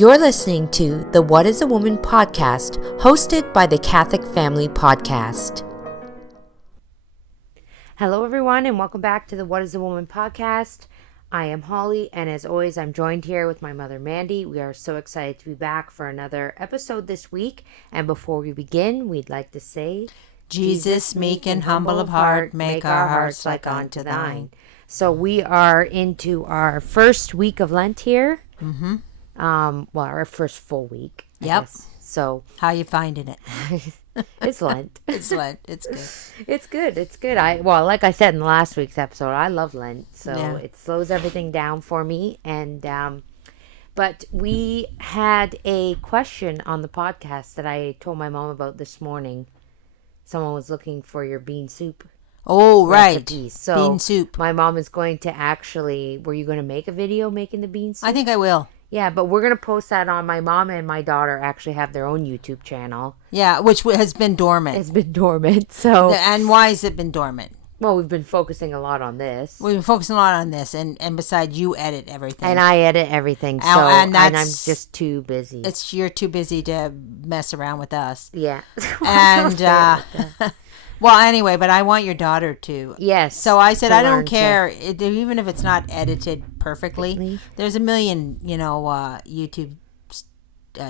You're listening to the What is a Woman podcast, hosted by the Catholic Family Podcast. Hello, everyone, and welcome back to the What is a Woman podcast. I am Holly, and as always, I'm joined here with my mother, Mandy. We are so excited to be back for another episode this week. And before we begin, we'd like to say, Jesus, meek and humble of heart, make our hearts like unto thine. So we are into our first week of Lent here. Mm-hmm. Our first full week. I Yep. guess. So How you finding it? it's Lent. It's Lent. It's good. It's good. It's good. Like I said in last week's episode, I love Lent, so Yeah. it slows everything down for me. And but we had a question on the podcast that I told my mom about this morning. Someone was looking for your bean soup Oh, right. recipes. So Bean soup. my mom is going to were you going to make a video making the bean soup? I think I will. Yeah, but we're going to post that on. My mom and my daughter actually have their own YouTube channel. Yeah, which has been dormant. It's been dormant, so... And why has it been dormant? Well, we've been focusing a lot on this. We've been focusing a lot on this, and besides, you edit everything. And I edit everything, so And and I'm just too busy. You're too busy to mess around with us. Yeah. And, well, anyway, but I want your daughter to. Yes. So I said, I don't learn care, even if it's not edited perfectly. There's a million, YouTube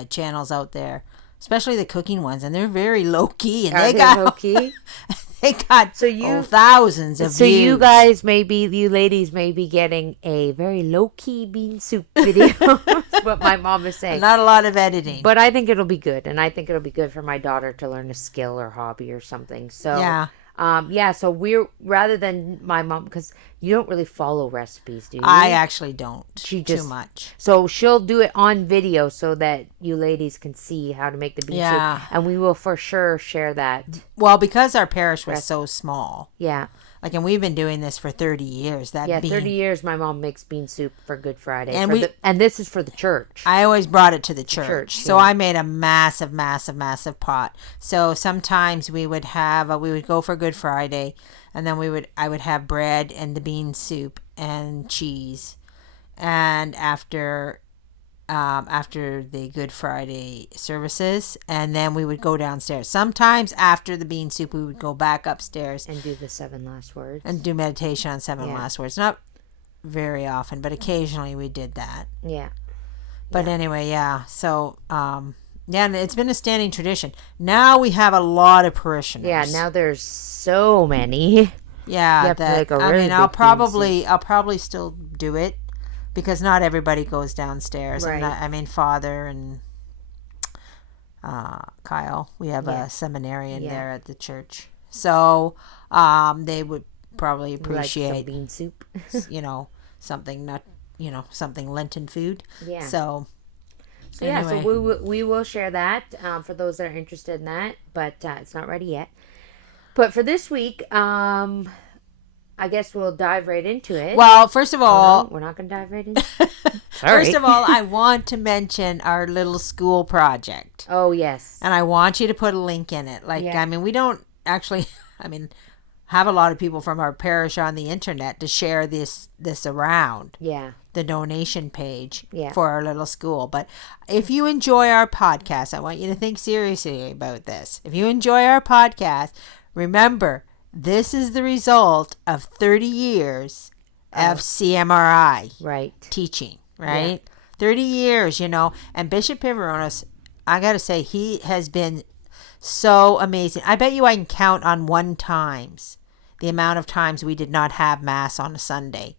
channels out there, especially the cooking ones, and they're very low key, and they got low key. They got thousands of views. So you ladies may be getting a very low key bean soup video. That's what my mom is saying. Not a lot of editing, but I think it'll be good, and I think it'll be good for my daughter to learn a skill or hobby or something. So yeah. So we're, rather than my mom, because you don't really follow recipes, do you? I actually don't. Too much. So she'll do it on video so that you ladies can see how to make the bean soup. And we will for sure share that. Well, because our parish was so small. Yeah. And we've been doing this for 30 years. 30 years my mom makes bean soup for Good Friday. And this is for the church. I always brought it to the church. So I made a massive, massive, massive pot. So sometimes we would go for Good Friday, and then I would have bread and the bean soup and cheese. And after the Good Friday services, and then we would go downstairs. Sometimes after the bean soup, we would go back upstairs and do the 7 last words and do meditation on 7 last words. Not very often, but occasionally we did that. Yeah. But anyway, yeah. So, and it's been a standing tradition. Now we have a lot of parishioners. Yeah. Now there's so many. Yeah. I'll probably still do it. Because not everybody goes downstairs. Right. Father and Kyle, we have a seminarian there at the church. So they would probably appreciate like bean soup. Something something Lenten food. Yeah. So anyway. So we will share that for those that are interested in that, but it's not ready yet. But for this week, I guess we'll dive right into it. Well, first of all... no, we're not going to dive right into it. Sorry. First of all, I want to mention our little school project. Oh, yes. And I want you to put a link in it. We don't actually... have a lot of people from our parish on the internet to share this around. Yeah. The donation page for our little school. But if you enjoy our podcast, I want you to think seriously about this. If you enjoy our podcast, remember... this is the result of 30 years of CMRI teaching, right? Yeah. 30 years, and Bishop Piveronis, I got to say, he has been so amazing. I bet you I can count on one times the amount of times we did not have Mass on a Sunday.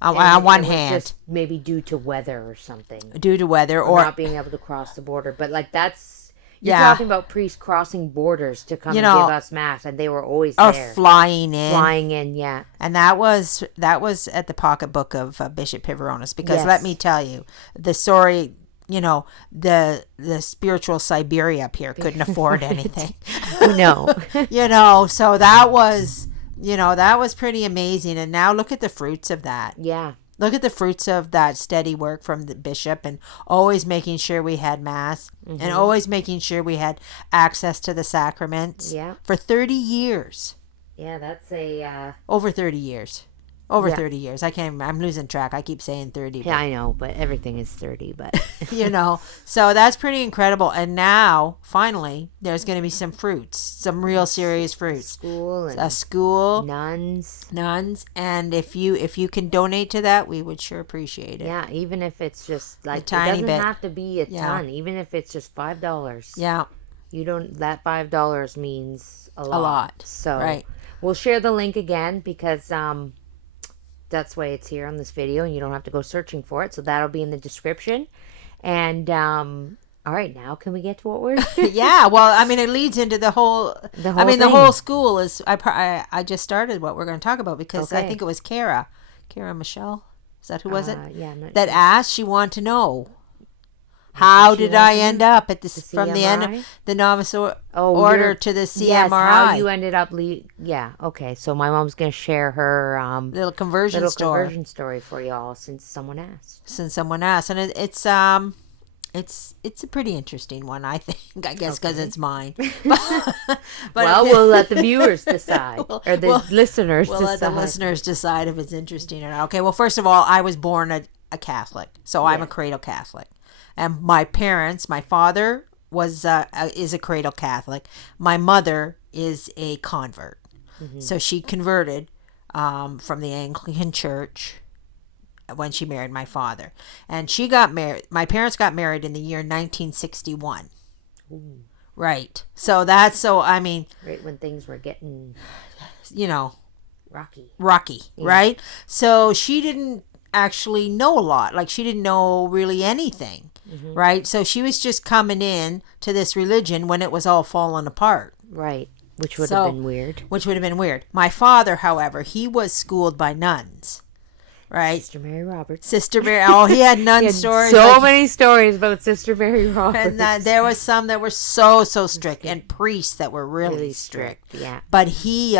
On one hand. Just maybe due to weather or something. Due to weather or not being able to cross the border. But that's... You're talking about priests crossing borders to come and give us Mass, and they were always there. Or flying in, yeah. And that was at the pocketbook of Bishop Piveronis, because let me tell you, the spiritual Siberia up here couldn't afford anything. No. So that was pretty amazing, and now look at the fruits of that. Yeah. Look at the fruits of that steady work from the bishop, and always making sure we had Mass, and always making sure we had access to the sacraments for 30 years. Yeah, that's over 30 years. Over 30 years. I can't remember. I'm losing track. I keep saying 30. Yeah, I know, but everything is 30. But so that's pretty incredible. And now, finally, there's going to be some fruits, some real serious fruits. A school, nuns, and if you can donate to that, we would sure appreciate it. Yeah, even if it's just like a tiny it doesn't bit. have to be a ton. Even if it's just $5. Yeah, that $5 means a lot. So right. We'll share the link again because that's why it's here on this video, and you don't have to go searching for it. So that'll be in the description. And all right, now can we get to what we're Yeah, well, I mean, it leads into the whole thing. The whole school is I just started what we're going to talk about because I think it was Kara Michelle, is that who was it? Yeah, that asked. She wanted to know, how did I end up at this from the end of the novice order to the CMRI? Yes, how you ended up yeah, okay. So my mom's going to share her little conversion story for y'all since someone asked. And it's a pretty interesting one, I think. I guess because it's mine. But well, we'll let the viewers decide, or the listeners decide. We'll let the listeners decide if it's interesting or not. Okay, well, first of all, I was born a Catholic, so I'm a cradle Catholic. And my parents, my father is a cradle Catholic. My mother is a convert. Mm-hmm. So she converted from the Anglican Church when she married my father. And she got married. My parents got married in the year 1961. Ooh. Right. I mean. Right when things were getting, rocky, yeah. Right? So she didn't actually know a lot. Like, she didn't know really anything. Mm-hmm. Right? So she was just coming in to this religion when it was all falling apart. Right. Which would have been weird. My father, however, he was schooled by nuns. Right? Sister Mary Roberts. He had nun stories. So many stories about Sister Mary Roberts. And there was some that were so strict, and priests that were really strict. Yeah. But he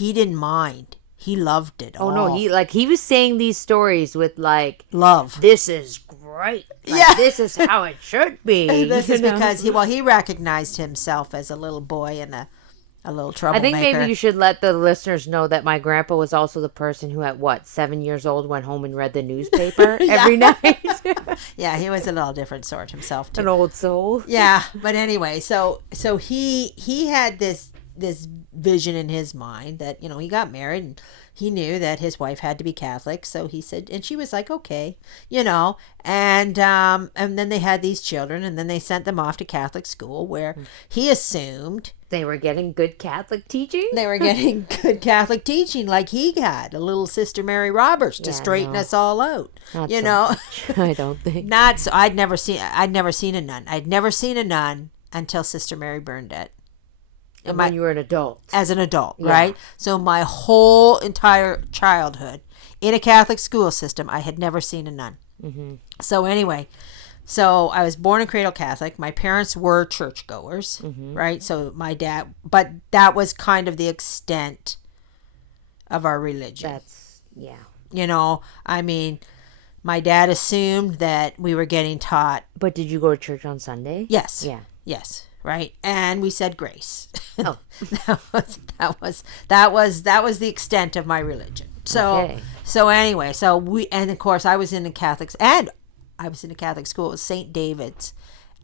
didn't mind. He loved it. Oh, no, he was saying these stories with love. This is great. This is how it should be. This is because he recognized himself as a little boy and a little troublemaker. I think maybe you should let the listeners know that my grandpa was also the person who at 7 years old went home and read the newspaper every night. Yeah, he was a little different sort himself too. An old soul. Yeah, but anyway, so he had this vision in his mind that, he got married and he knew that his wife had to be Catholic. So he said, and she was like, okay, and then they had these children, and then they sent them off to Catholic school where he assumed they were getting good Catholic teaching. Like he got a little Sister Mary Roberts to straighten us all out. Not so much, I don't think. Not so. I'd never seen a nun. I'd never seen a nun until Sister Mary Bernadette. And when you were an adult. As an adult, right? So my whole entire childhood in a Catholic school system, I had never seen a nun. Mm-hmm. So anyway, I was born a cradle Catholic. My parents were churchgoers, right? So my dad, but that was kind of the extent of our religion. I mean, my dad assumed that we were getting taught. But did you go to church on Sunday? Yes. Yeah. Yes. Right, and we said grace. Oh, that was the extent of my religion. So anyway, and of course I was in a Catholic school. It was St. David's,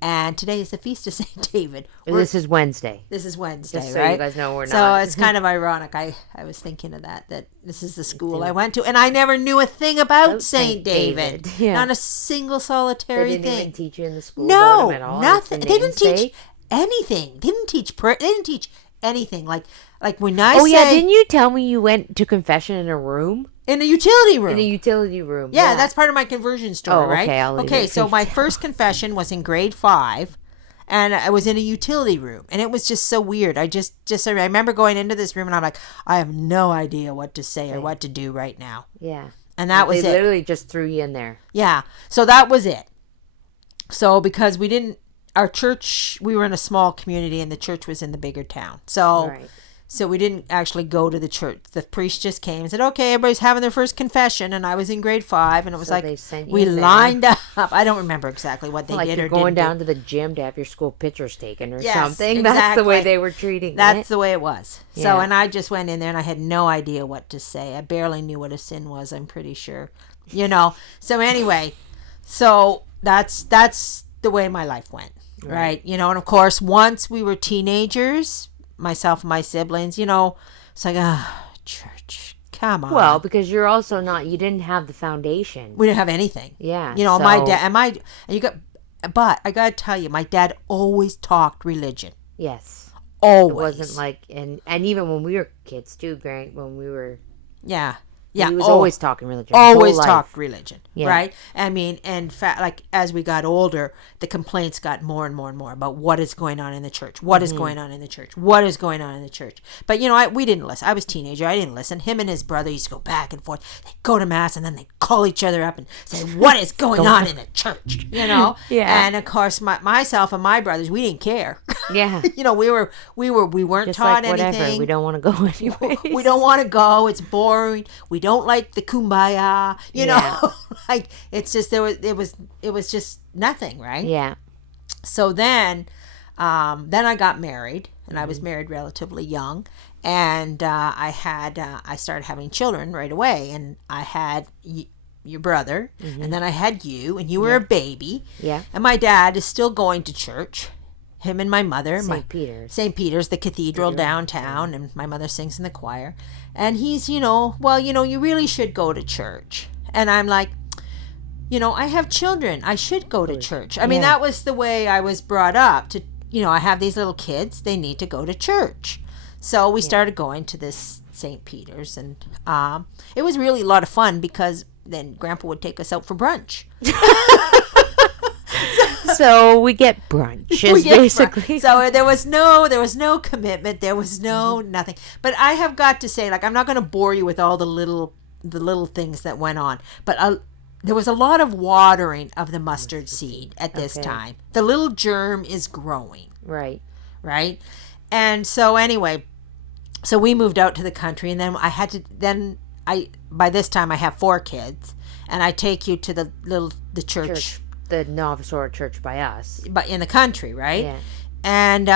and today is the feast of St. David. This is Wednesday. Just so right? You guys know we're not. So it's kind of ironic. I was thinking of that this is the school I went to, and I never knew a thing about St. David. Yeah. Not a single solitary thing. They didn't even teach you in the school. No, about him at all. nothing. They didn't teach anything. They didn't teach prayer. They didn't teach anything. Like when I didn't you tell me you went to confession in a room? In a utility room. Yeah, that's part of my conversion story, right? Okay, so my first confession was in grade 5, and I was in a utility room, and it was just so weird. I remember going into this room, and I'm like, I have no idea what to say or what to do right now. Yeah. And that was it. They literally just threw you in there. Yeah. So that was it. So because our church, we were in a small community, and the church was in the bigger town. So So we didn't actually go to the church. The priest just came and said, okay, everybody's having their first confession. And I was in grade 5. And it was So like, they sent you we there. lined up. I don't remember exactly what they Like did you're or going didn't down do. to the gym to have your school pictures taken or Yes, something. That's the way exactly. they were treating That's it. the way it was. So, Yeah. and I just went in there and I had no idea what to say. I barely knew what a sin was, I'm pretty sure. You know. So anyway, so that's the way my life went. Right. You know, and of course, once we were teenagers, myself and my siblings, you know, it's like, church, come on. Well, because you're also not, you didn't have the foundation. We didn't have anything. Yeah. You know, so, my dad, but I got to tell you, my dad always talked religion. Yes. Always. It wasn't like, and even when we were kids too, Grant, when we were. Yeah. He was always talking religion. Always talked religion, Yeah. right? I mean, in fact, like as we got older, the complaints got more and more and more about what is going on in the church. What is going on in the church? What is going on in the church? But you know, we didn't listen. I was a teenager. I didn't listen. Him and his brother used to go back and forth. They'd go to mass and then they'd call each other up and say, "What is going on in the church?" You know? Yeah. And of course, myself and my brothers, we didn't care. Yeah. You know, we weren't Just taught like whatever. anything. We don't want to go anyway. We don't want to go. It's boring. We don't like the kumbaya. You know, like it's just it was just nothing, right? Yeah. So then I got married, and I was married relatively young, and I started having children right away, and I had your brother, and then I had you, and you were a baby. Yeah. And my dad is still going to church. Him and my mother. St. Peter's. St. Peter's, the cathedral downtown, and my mother sings in the choir. And he's, you know, well, you know, you really should go to church. And I'm like, you know, I have children. I should go to church. I mean, that was the way I was brought up to, you know, I have these little kids. They need to go to church. So we started going to this St. Peter's, and it was really a lot of fun because then Grandpa would take us out for brunch. So we get brunch, basically. So there was no commitment. There was no nothing. But I have got to say, like, I'm not going to bore you with all the little things that went on. But there was a lot of watering of the mustard seed at this time. The little germ is growing. Right. Right. And so anyway, so we moved out to the country, and then by this time I have 4 kids, and I take you to the church. The novice order church by us, but in the country, right? Yeah. And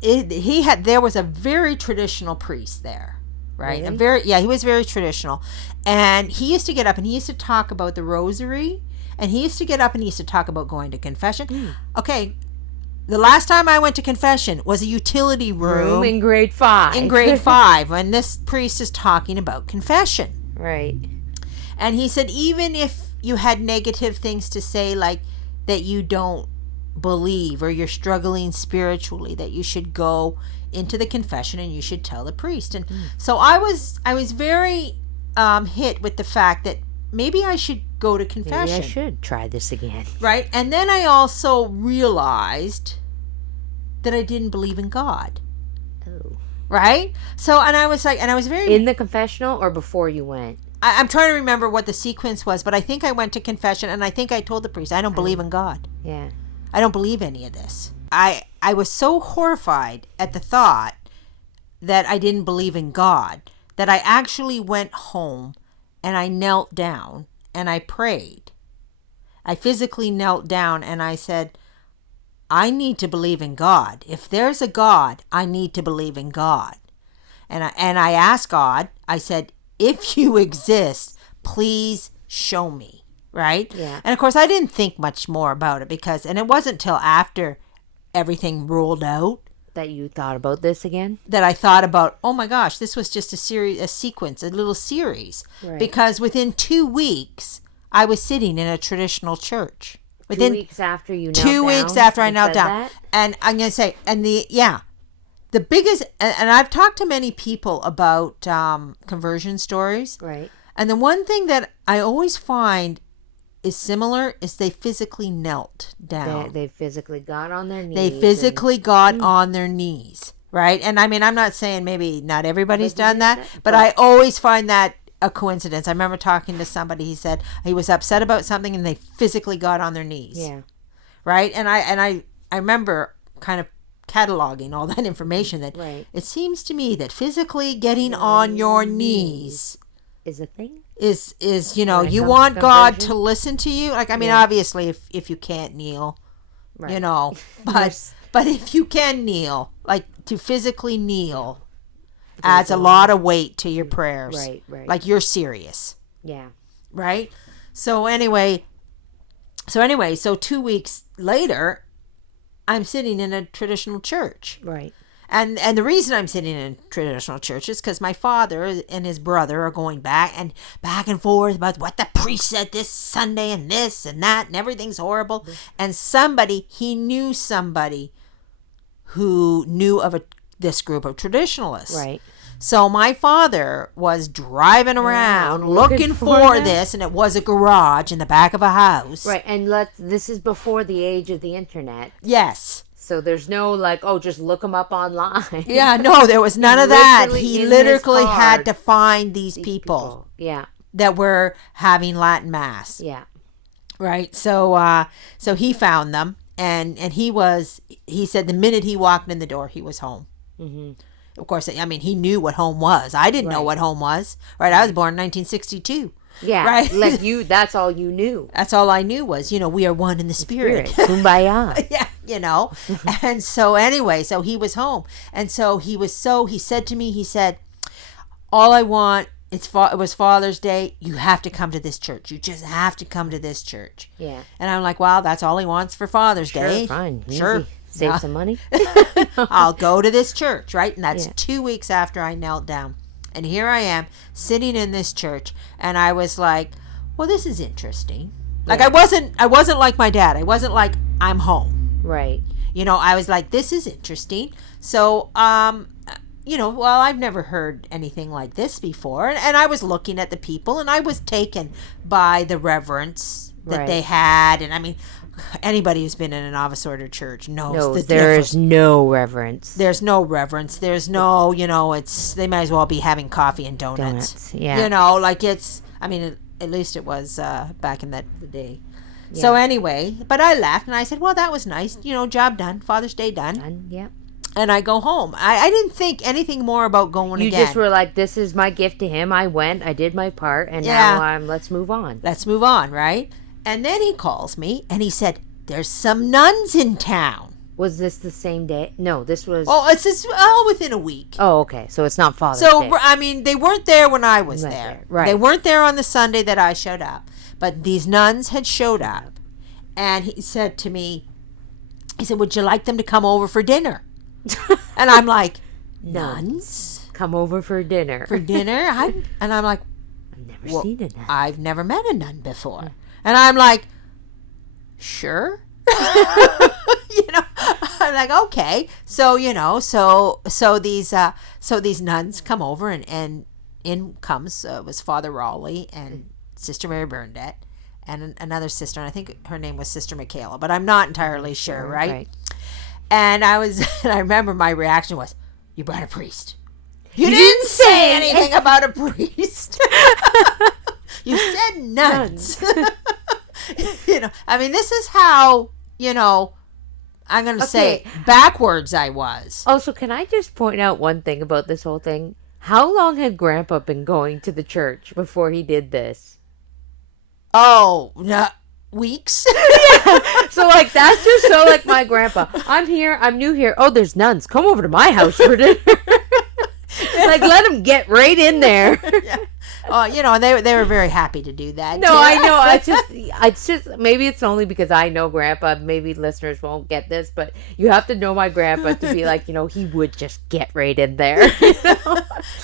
there was a very traditional priest there, right? Really? He was very traditional, and he used to get up and he used to talk about the rosary, and he used to get up and he used to talk about going to confession. Okay, the last time I went to confession was a utility room in grade 5. In grade 5, when this priest is talking about confession, right? And he said, even if you had negative things to say, like that you don't believe or you're struggling spiritually, that you should go into the confession and you should tell the priest. And so I was very hit with the fact that maybe I should go to confession. Maybe I should try this again. Right? And then I also realized that I didn't believe in God. Oh. Right? So, and I was like, and I was very... In the confessional or before you went? I'm trying to remember what the sequence was, but I think I went to confession, and I think I told the priest, I don't believe in God. Yeah. I don't believe any of this. I was so horrified at the thought that I didn't believe in God that I actually went home and I knelt down and I prayed. I physically knelt down and I said, I need to believe in God. If there's a God, I need to believe in God. And I asked God, I said, if you exist, please show me, right? Yeah. And of course, I didn't think much more about it and it wasn't till after everything rolled out that you thought about this again? That I thought about, oh my gosh, this was just a little series. Right. Because within 2 weeks, I was sitting in a traditional church. Within 2 weeks after you knelt down? 2 weeks after I knelt down. That? And I'm going to say, the biggest, and I've talked to many people about conversion stories. Right. And the one thing that I always find is similar is they physically knelt down. They physically got on their knees. They physically got on their knees, right? And I mean, I'm not saying maybe not everybody's done that, but I always find that a coincidence. I remember talking to somebody, he said he was upset about something and they physically got on their knees. Yeah. Right? And I remember kind of cataloging all that information, that right. it seems to me that physically getting on your knees is a thing. Is you want God to listen to you. Like, I mean, obviously, if you can't kneel, right. but if you can kneel, like to physically kneel, adds a lot of weight to your prayers. Right. Like, you're serious. Yeah. Right? So anyway, 2 weeks later, I'm sitting in a traditional church. Right. And the reason I'm sitting in a traditional church is because my father and his brother are going back and forth about what the priest said this Sunday and this and that, and everything's horrible. And he knew somebody who knew of this group of traditionalists. Right. So my father was driving around looking for this, and it was a garage in the back of a house. Right, and this is before the age of the internet. Yes. So there's no like, just look them up online. Yeah, no, there was none of that. He literally had to find these people. Yeah. That were having Latin Mass. Yeah. Right. So he found them, and he said the minute he walked in the door, he was home. Mm-hmm. Of course, I mean, he knew what home was. I didn't know what home was. Right. I was born in 1962. Yeah. Right. Like that's all you knew. That's all I knew was, we are one in the spirit. Kumbaya. Yeah. And so anyway, so he was home. And so he said to me, he said, all I want, it was Father's Day. You have to come to this church. You just have to come to this church. Yeah. And I'm like, wow, that's all he wants for Father's Day. Fine. Sure. Easy. Save some money. I'll go to this church, right? And that's 2 weeks after I knelt down. And here I am sitting in this church, and I was like, well, this is interesting. Like, I wasn't like my dad. I wasn't like, I'm home. Right. I was like, this is interesting. So, well, I've never heard anything like this before. And I was looking at the people, and I was taken by the reverence that they had. And I mean, anybody who's been in a novice order church knows there's no reverence. There's no reverence. There's no, they might as well be having coffee and donuts. Yeah. At least it was back in the day. Yeah. So anyway, but I laughed and I said, well, that was nice. Job done. Father's Day done. Yeah. And I go home. I didn't think anything more about going again. You just were like, this is my gift to him. I went. I did my part. And now let's move on. Let's move on, right? And then he calls me and he said, there's some nuns in town. Was this the same day? No, this was... Oh, it's just within a week. Oh, okay. So it's not Father's Day. So, I mean, they weren't there when I was there. Right. They weren't there on the Sunday that I showed up. But these nuns had showed up. And he said to me, would you like them to come over for dinner? And I'm like, nuns? Come over for dinner. For dinner? And I'm like, I've never seen a nun. I've never met a nun before. And I'm like, sure. I'm like, okay. So, so these nuns come over, and in comes was Father Raleigh and Sister Mary Bernadette and another sister, and I think her name was Sister Michaela, but I'm not entirely sure, right? And I remember my reaction was, you brought a priest. You didn't say anything about a priest. You said nuns. This is how, I'm going to say backwards I was. Also, can I just point out one thing about this whole thing? How long had Grandpa been going to the church before he did this? Oh, no, weeks. Yeah. So, that's just so like my grandpa. I'm here. I'm new here. Oh, there's nuns. Come over to my house for dinner. Let them get right in there. Yeah. And they were very happy to do that. No, I know. It's just maybe it's only because I know Grandpa. Maybe listeners won't get this, but you have to know my Grandpa to be like, he would just get right in there.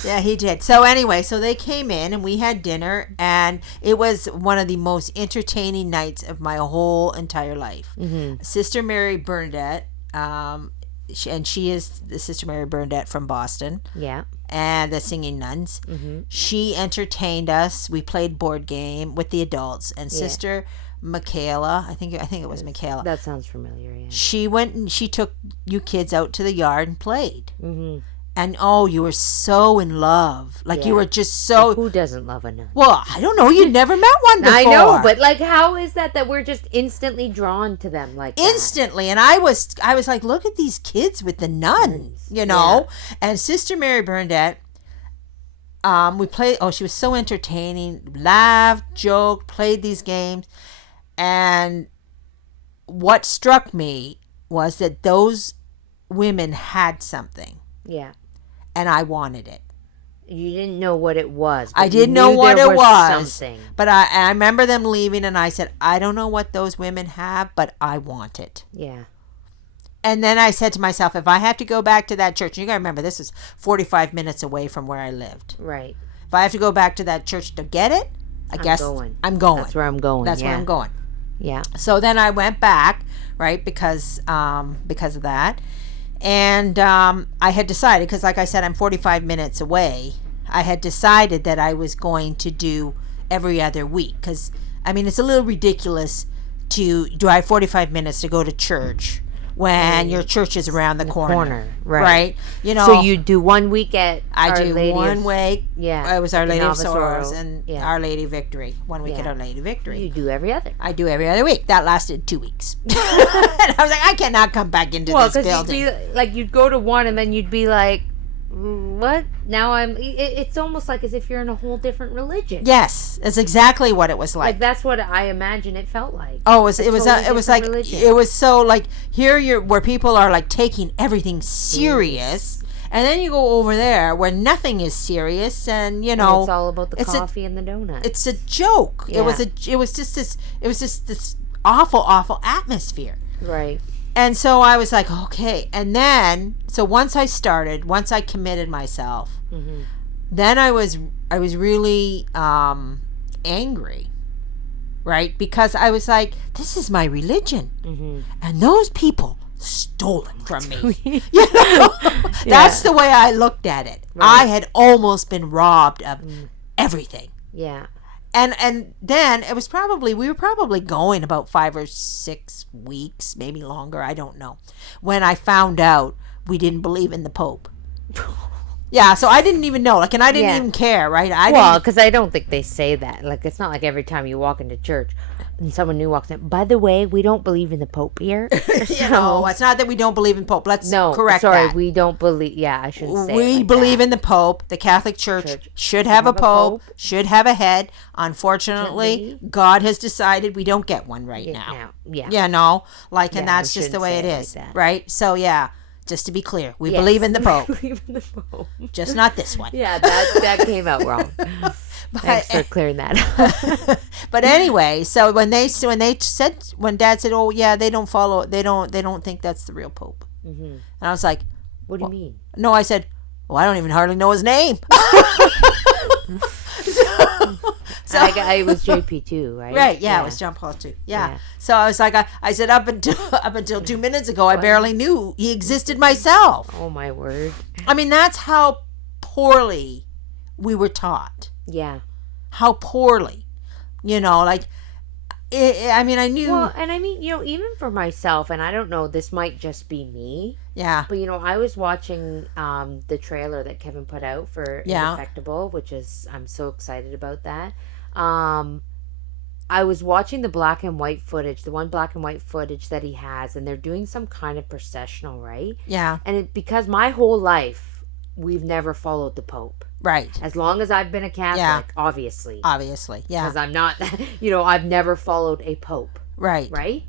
Yeah, he did. So anyway, they came in and we had dinner, and it was one of the most entertaining nights of my whole entire life. Mm-hmm. Sister Mary Bernadette, and she is the Sister Mary Bernadette from Boston. Yeah. And the singing nuns. Mm-hmm. She entertained us. We played board game with the adults. And Sister Michaela, I think it was Michaela. That sounds familiar, yeah. She went and she took you kids out to the yard and played. Mm-hmm. And you were so in love. Like you were just so. Well, who doesn't love a nun? Well, I don't know. You'd never met one before. I know, but like, how is that we're just instantly drawn to them like instantly? That? And I was like, look at these kids with the nuns, you know. Yeah. And Sister Mary Bernadette, we played. Oh, she was so entertaining. Laughed, joked, played these games, and what struck me was that those women had something. Yeah. And I wanted it. You didn't know what it was. I didn't know what it was. Something. But I remember them leaving, and I said, I don't know what those women have, but I want it. Yeah. And then I said to myself, if I have to go back to that church, you got to remember, this is 45 minutes away from where I lived. Right. If I have to go back to that church to get it, I'm going. That's where I'm going. That's where I'm going. Yeah. So then I went back, right, because of that. And I had decided, because like I said, I'm 45 minutes away. I had decided that I was going to do every other week. Because, I mean, it's a little ridiculous to drive 45 minutes to go to church when your church is around the corner. Right. You know. So you do 1 week at Our Lady 1 week. Yeah. It was Our Lady of Sorrows and Our Lady Victory. 1 week at Our Lady Victory. You do every other. I do every other week. That lasted 2 weeks. And I was like, I cannot come back into this building. You'd go to one and then you'd be like, what? Now it's almost like as if you're in a whole different religion. Yes, that's exactly what it was like. Like that's what I imagine it felt like. Oh, it was like religion. It was so like here where people are like taking everything serious, and then you go over there where nothing is serious, and you know it's all about the coffee and the donut. It's a joke. Yeah. It was just this awful atmosphere. Right. And so I was like, okay. And then, so once I committed myself, then I was really angry, right? Because I was like, this is my religion. And those people stole it from me. You know? That's the way I looked at it. Right. I had almost been robbed of everything. Yeah. And then it was we were probably going about 5 or 6 weeks, maybe longer, I don't know, when I found out we didn't believe in the Pope. Yeah, so I didn't even know, and I didn't even care, right? Because I don't think they say that. Like, it's not like every time you walk into church and someone new walks in, by the way, we don't believe in the Pope here. No, it's not that we don't believe in Pope. Let's correct that. We don't believe, I shouldn't say we believe in the Pope. The Catholic Church should have a Pope, should have a head. Unfortunately, God has decided we don't get one right now. Yeah. You know, and that's just the way it is, right? So, just to be clear, we believe in the Pope. Believe in the Pope. Just not this one. Yeah, that came out wrong. Thanks for clearing that up. But anyway, so when Dad said, "Oh yeah, they don't follow. They don't think that's the real Pope," and I was like, "What do you mean?" No, I said, "Well, I don't even hardly know his name." So it was JP too, right? Right, yeah, it was John Paul II. Yeah. So I was like, I said up until 2 minutes ago, I barely knew he existed myself. Oh my word! I mean, that's how poorly we were taught. Yeah. How poorly, I knew. Well, and I mean, even for myself, and I don't know, this might just be me. Yeah. But, I was watching the trailer that Kevin put out for Indefectible, which is, I'm so excited about that. I was watching the black and white footage, the one black and white footage that he has, and they're doing some kind of processional, right? Yeah. And because my whole life, we've never followed the Pope. Right. As long as I've been a Catholic, obviously. Obviously, yeah. Because I'm not, I've never followed a Pope. Right. Right?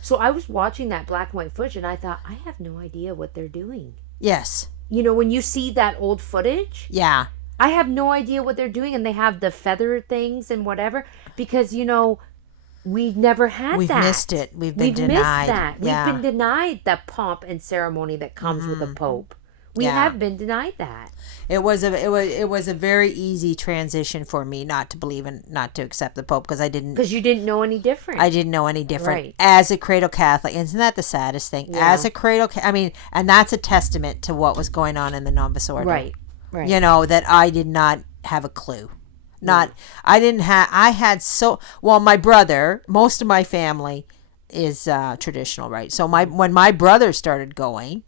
So I was watching that black and white footage and I thought, I have no idea what they're doing. Yes. When you see that old footage. Yeah. I have no idea what they're doing, and they have the feather things and whatever, because, we've never had that. We've missed it. We've been denied. Missed that. Yeah. We've been denied the pomp and ceremony that comes with a Pope. We have been denied that. It was a very easy transition for me not to accept the Pope because I didn't. Because you didn't know any different. I didn't know any different. Right. As a cradle Catholic, isn't that the saddest thing? Yeah. As a cradle, and that's a testament to what was going on in the novice order. Right. Right. That I did not have a clue. My brother, most of my family is traditional, right? So when my brother started going,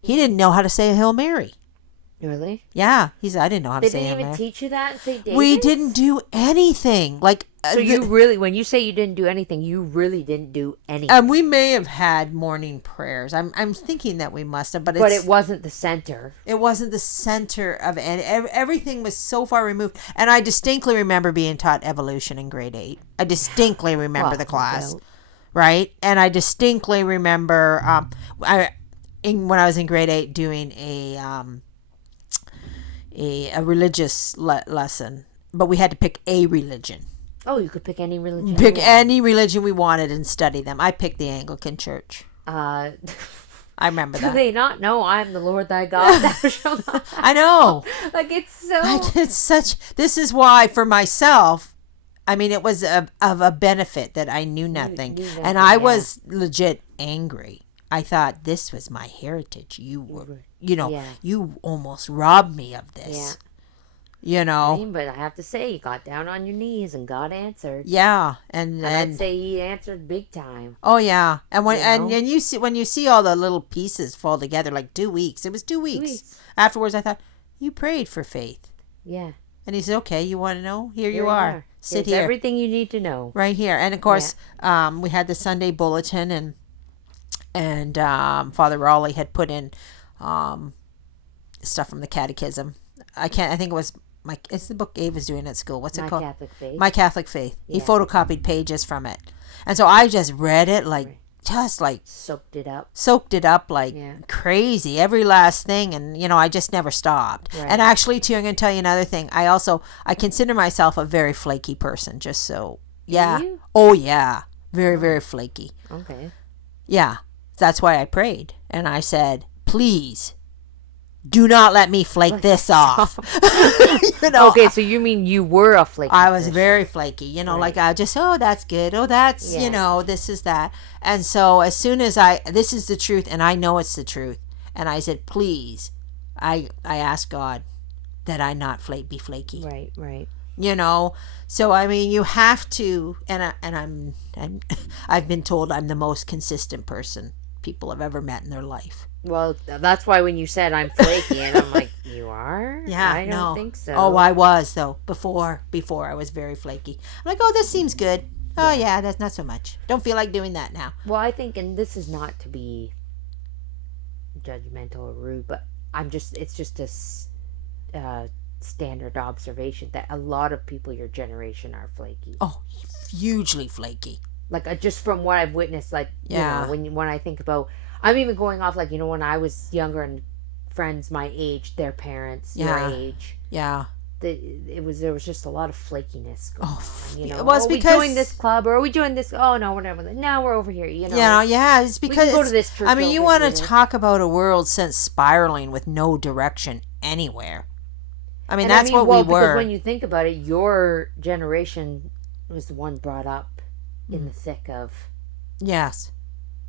he didn't know how to say a Hail Mary. Really? Yeah, he said I didn't know how to say They didn't him even there. teach you that in St. David's? We didn't do anything. Like So you really, when you say you didn't do anything, you really didn't do anything. we may have had morning prayers. I'm thinking that we must have, but it wasn't the center. It wasn't the center of it. And everything was so far removed. And I distinctly remember being taught evolution in grade 8. I distinctly remember the class, right? And I distinctly remember when I was in grade 8 doing a religious lesson, but we had to pick a religion. Oh, you could pick any religion. Pick any religion we wanted and study them. I picked the Anglican Church. I remember that. Do they not know I'm the Lord thy God? Thou shalt not. I know. It's such. This is why for myself, I mean, it was of a benefit that I knew nothing, and I was legit angry. I thought this was my heritage. You almost robbed me of this. Yeah. But I have to say, you got down on your knees and God answered. Yeah, and I'd say He answered big time. Oh yeah, and when you see all the little pieces fall together, like 2 weeks. It was 2 weeks. Afterwards, I thought you prayed for faith. Yeah. And he said, "Okay, you want to know? Here you are. Sit here. Everything you need to know. Right here." And of course, we had the Sunday bulletin, and Father Raleigh had put in stuff from the Catechism. I think it was it's the book Gabe was doing at school. What's it called? Catholic Faith. My Catholic Faith. Yeah. He photocopied pages from it, and so I just read it soaked it up like crazy, every last thing, and I just never stopped. Right. And actually, too, I'm going to tell you another thing. I consider myself a very flaky person. Just so, yeah. Do you? Oh yeah, very very flaky. Okay. Yeah, that's why I prayed, and I said, please, do not let me flake this off. Okay, so you mean you were a flaky I was person. very flaky, right. Like I just, that's good. Oh, that's, this is that. And so as soon as this is the truth, and I know it's the truth. And I said, please, I asked God that I not be flaky. Right. So I mean, you have to, and I've been told I'm the most consistent person people have ever met in their life. Well, that's why when you said I'm flaky, and I'm like, you are? Yeah, I don't think so. Oh, I was though. Before I was very flaky. I'm like, oh, this seems good. Oh yeah, that's not so much. Don't feel like doing that now. Well, I think, and this is not to be judgmental or rude, but it's just a standard observation that a lot of people your generation are flaky. Oh, hugely flaky. Like just from what I've witnessed, like when I think about, I'm even going off like when I was younger and friends my age, their parents your age, there was just a lot of flakiness going on. It was because we joined this club, or are we joined this? Oh no, whatever. Now we're over here. It's because we can go to this church. I mean, you want to talk about a world since spiraling with no direction anywhere. I mean, that's what we were. Because when you think about it, your generation was the one brought up in the thick of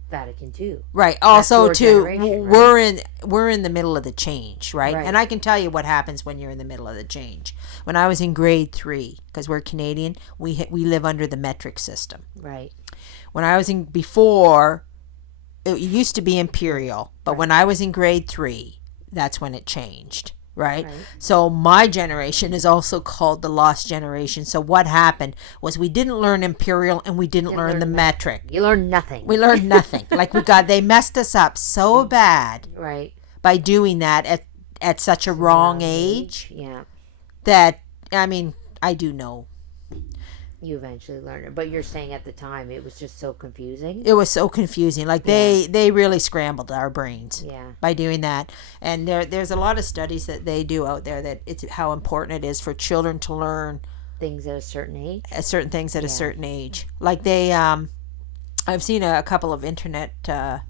Vatican II. Right. Also, too, we're in the middle of the change, right? And I can tell you what happens when you're in the middle of the change. When I was in grade 3, because we're Canadian, we live under the metric system. Right. When I was before, it used to be imperial, but when I was in grade 3, that's when it changed. Right? So my generation is also called the lost generation. So what happened was we didn't learn imperial and we didn't learn the metric. You learned nothing. We learned nothing. They messed us up so bad. Right. By doing that at such a wrong age. Yeah. That, I mean, I do know. You eventually learn it, but you're saying at the time it was just so confusing. It was so confusing. They really scrambled our brains. Yeah. By doing that, and there's a lot of studies that they do out there that it's how important it is for children to learn things at a certain age. Certain things at a certain age. Like I've seen a couple of internet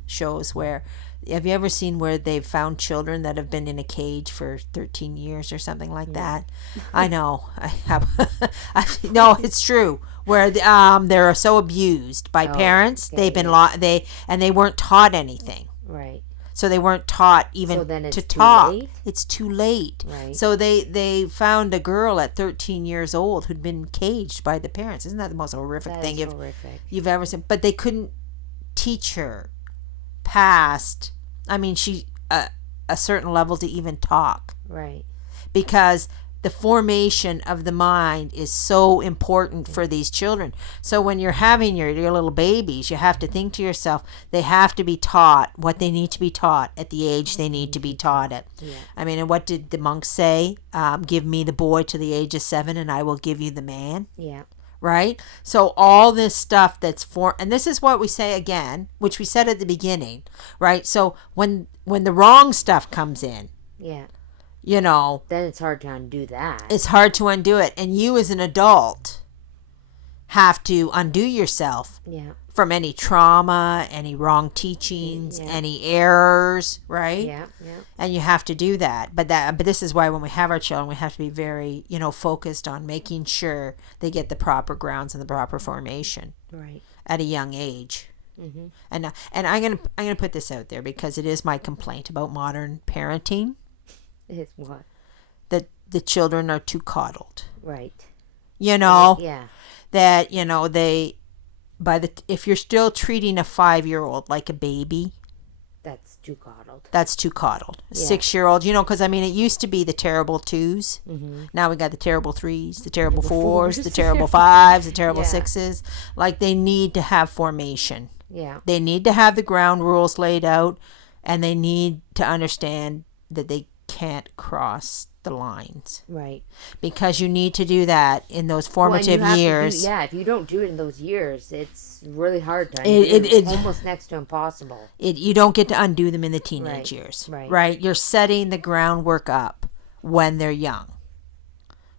shows where. Have you ever seen where they've found children that have been in a cage for 13 years or something like that? I know. I have. No, it's true. Where they're so abused by parents, they've been they weren't taught anything. Right. So they weren't taught even to talk. Late? It's too late. Right. So they found a girl at 13 years old who'd been caged by the parents. Isn't that the most horrific thing you've ever seen? But they couldn't teach her past. I mean, she a certain level to even talk. Right. Because the formation of the mind is so important for these children. So when you're having your little babies, you have to think to yourself, they have to be taught what they need to be taught at the age they need to be taught at. Yeah. I mean, and what did the monks say? Give me the boy to the age of 7 and I will give you the man. Yeah. Right? So all this stuff that's and this is what we say again, which we said at the beginning, right? So when the wrong stuff comes in, yeah, then it's hard to undo that. It's hard to undo it. And you as an adult have to undo yourself from any trauma, any wrong teachings, any errors, right? Yeah. And you have to do that. But this is why when we have our children, we have to be very, focused on making sure they get the proper grounds and the proper formation at a young age. Mm-hmm. And I'm gonna put this out there because it is my complaint about modern parenting. Is what? That the children are too coddled. Right. Yeah. That, if you're still treating a 5-year-old like a baby, that's too coddled. A 6-year-old, because it used to be the terrible 2s. Mm-hmm. Now we got the terrible 3s, the terrible 4s, the terrible 5s, the terrible 6s. Like, they need to have formation. Yeah. They need to have the ground rules laid out, and they need to understand that they can't cross the lines. Right. Because you need to do that in those formative years. If you don't do it in those years, it's really hard to undo. It's almost next to impossible. You don't get to undo them in the teenage years. Right. You're setting the groundwork up when they're young.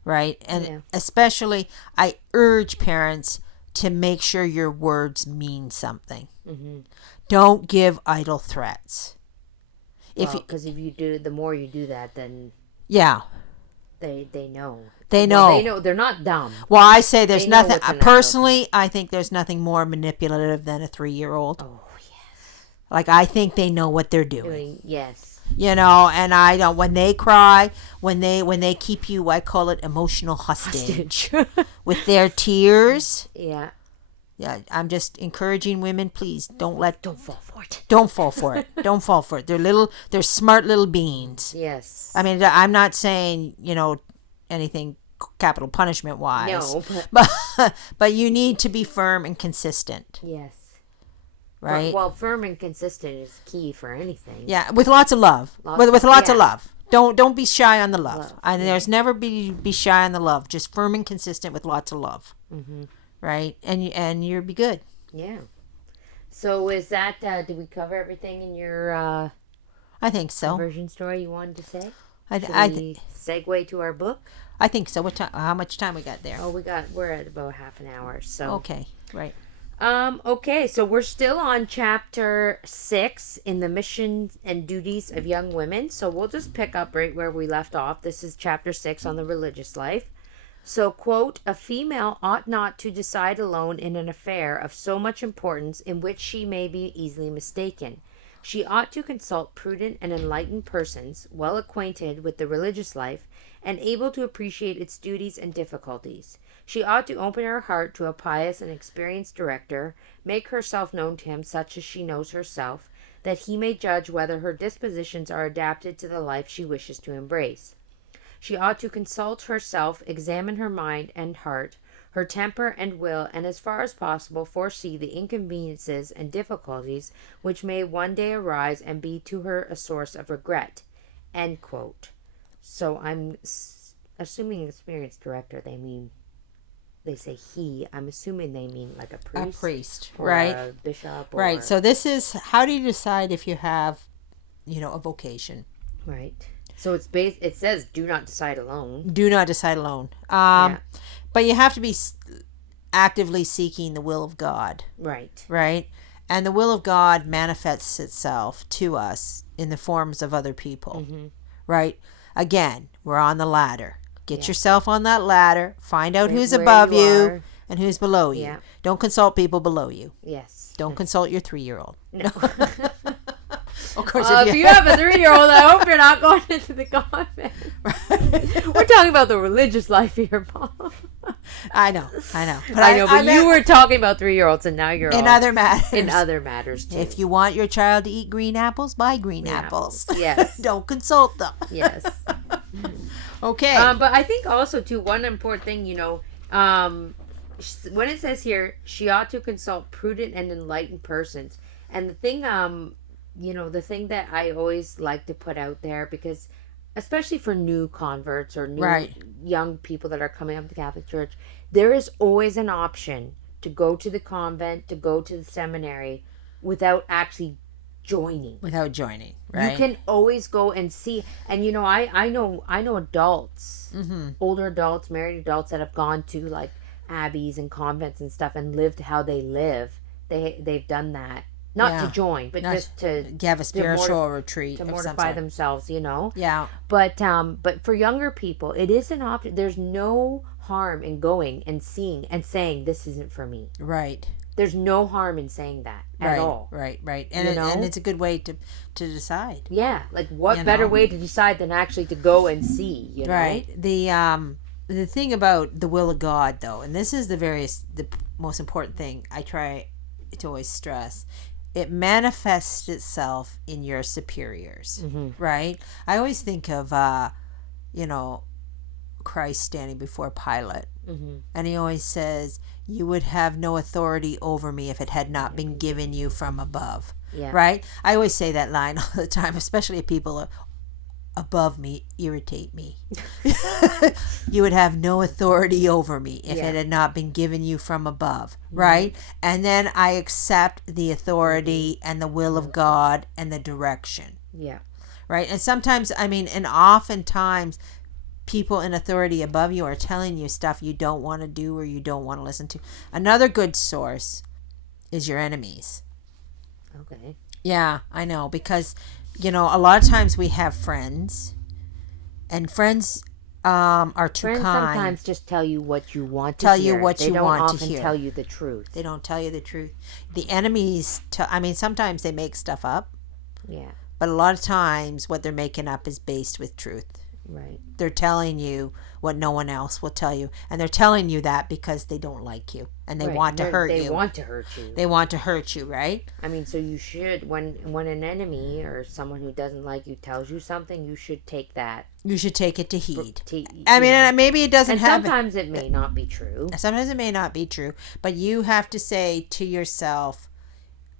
Right. And especially, I urge parents to make sure your words mean something. Mm-hmm. Don't give idle threats. Because if you do, the more you do that, then they know. They know. They know. They're not dumb. Well, I say there's nothing. Personally, I think there's nothing more manipulative than a 3-year-old. Oh yes. Like, I think they know what they're doing. Yes. And I don't. When they cry, when they keep you, I call it emotional hostage with their tears. Yeah. Yeah, I'm just encouraging women, please don't fall for it. Don't fall for it. Don't fall for it. They're smart little beans. Yes. I mean, I'm not saying, anything capital punishment wise. No, but you need to be firm and consistent. Yes. Right? Well, firm and consistent is key for anything. Yeah, with lots of love. With lots of love. Don't be shy on the love. There's never be shy on the love. Just firm and consistent with lots of love. Mm-hmm. Right? And you'll be good. Yeah. So is that, did we cover everything in your I think so. conversion story you wanted to say? I segue to our book? I think so. How much time we got there? Oh, we're at about half an hour. So okay, right. Okay, so we're still on chapter 6 in the mission and duties of young women. So we'll just pick up right where we left off. This is chapter 6 on the religious life. So, quote, a female ought not to decide alone in an affair of so much importance in which she may be easily mistaken. She ought to consult prudent and enlightened persons, well acquainted with the religious life, and able to appreciate its duties and difficulties. She ought to open her heart to a pious and experienced director, make herself known to him such as she knows herself, that he may judge whether her dispositions are adapted to the life she wishes to embrace. She ought to consult herself, examine her mind and heart, her temper and will, and as far as possible foresee the inconveniences and difficulties which may one day arise and be to her a source of regret. End quote. So I'm assuming experienced director, they say he. I'm assuming they mean like a priest. A priest, or right? A bishop. Right. So this is, how do you decide if you have, a vocation? Right. So it says do not decide alone. Do not decide alone. But you have to be actively seeking the will of God. Right. Right? And the will of God manifests itself to us in the forms of other people. Mm-hmm. Right? Again, we're on the ladder. Get yourself on that ladder. Find out who's above you and who's below you. Yeah. Don't consult people below you. Yes. Don't consult your 3-year-old. No. Of course, if you have a 3-year-old, I hope you're not going into the convent. We're talking about the religious life here, Mom. I know. But I know, but you were talking about 3-year-olds, and now you're in other matters. In other matters too. If you want your child to eat green apples, buy green apples. Yes. Don't consult them. Yes. Okay. But I think also too, one important thing, when it says here, she ought to consult prudent and enlightened persons. And the thing, the thing that I always like to put out there, because especially for new converts or new young people that are coming up to the Catholic Church, there is always an option to go to the convent, to go to the seminary without actually joining. Right? You can always go and see. And I know adults, older adults, married adults that have gone to like abbeys and convents and stuff and lived how they live. They've done that. Not to join, but just to have a spiritual retreat. To mortify themselves, Yeah. But for younger people, it is an option. There's no harm in going and seeing and saying, this isn't for me. Right. There's no harm in saying that at all. Right. And it's a good way to decide. Yeah. Like what better way to decide than actually to go and see, Right. The thing about the will of God, though, and this is the most important thing I try to always stress, it manifests itself in your superiors, right? I always think of, Christ standing before Pilate, and he always says, you would have no authority over me if it had not been given you from above, right? I always say that line all the time, especially if people above me irritate me. You would have no authority over me if it had not been given you from above, right? And then I accept the authority and the will of God and the direction. Yeah. Right? And sometimes, and oftentimes people in authority above you are telling you stuff you don't want to do or you don't want to listen to. Another good source is your enemies. Okay. Yeah, I know, because a lot of times we have friends, and friends are too kind. Friends sometimes just tell you what you want to hear. Tell you what you want to hear. They don't often tell you the truth. They don't tell you the truth. The enemies, sometimes they make stuff up. Yeah. But a lot of times what they're making up is based with truth. Right. They're telling you what no one else will tell you. And they're telling you that because they don't like you. And they want to hurt you. They want to hurt you. They want to hurt you, right? So you should, when an enemy or someone who doesn't like you tells you something, you should take that. You should take it to heed. Maybe it doesn't happen. Sometimes it may not be true. Sometimes it may not be true. But you have to say to yourself